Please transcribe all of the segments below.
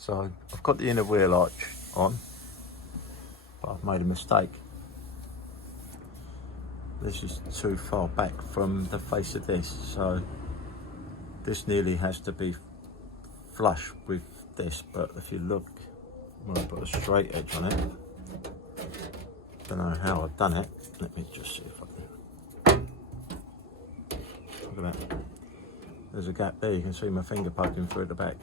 So I've got the inner wheel arch on, but I've made a mistake. This is too far back from the face of this, so this nearly has to be flush with this. But if you look, I'm going to put a straight edge on it. Don't know how I've done it. Let me just see if I can. Look at that. There's a gap there. You can see my finger poking through the back.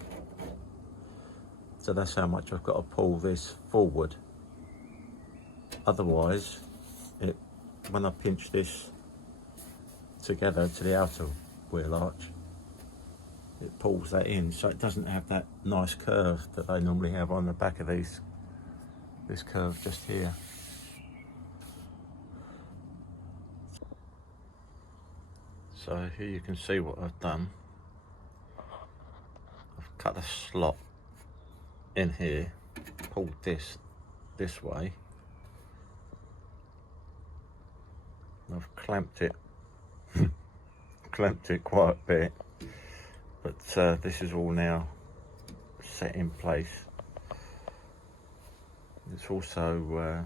So that's how much I've got to pull this forward. Otherwise, when I pinch this together to the outer wheel arch, it pulls that in, so it doesn't have that nice curve that they normally have on the back of these. This curve just here. So here you can see what I've done. I've cut a slot in here, pulled this way. I've clamped it quite a bit, but this is all now set in place. It's also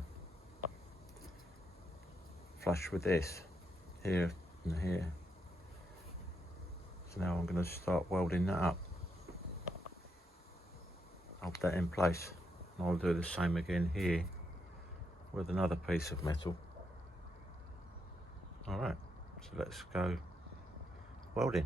flush with this here and here. So now I'm going to start welding that up. Hold that in place, and I'll do the same again here with another piece of metal. Alright, so let's go welding.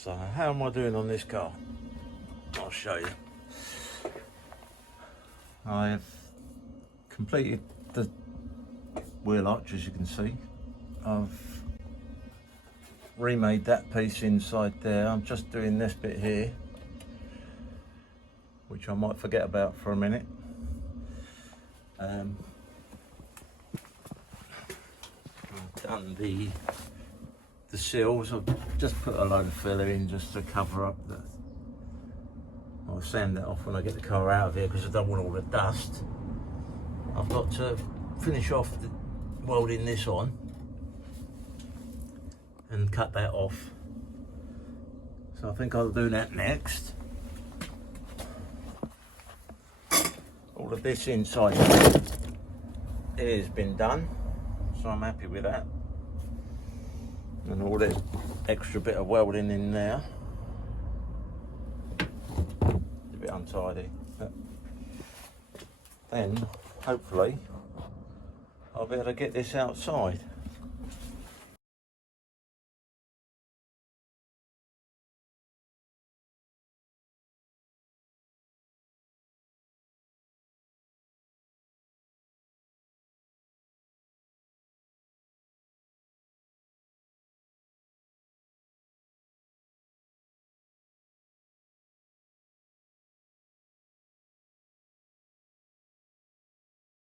So how am I doing on this car? I'll show you. I have completed the wheel arch, as you can see. I've remade that piece inside there. I'm just doing this bit here, which I might forget about for a minute. I've done the the seals. I've just put a load of filler in just to cover up the. I'll sand that off when I get the car out of here because I don't want all the dust. I've got to finish off the welding this on and cut that off. So I think I'll do that next. All of this inside here has been done, so I'm happy with that. And all this extra bit of welding in there. A bit untidy. But then, hopefully, I'll be able to get this outside.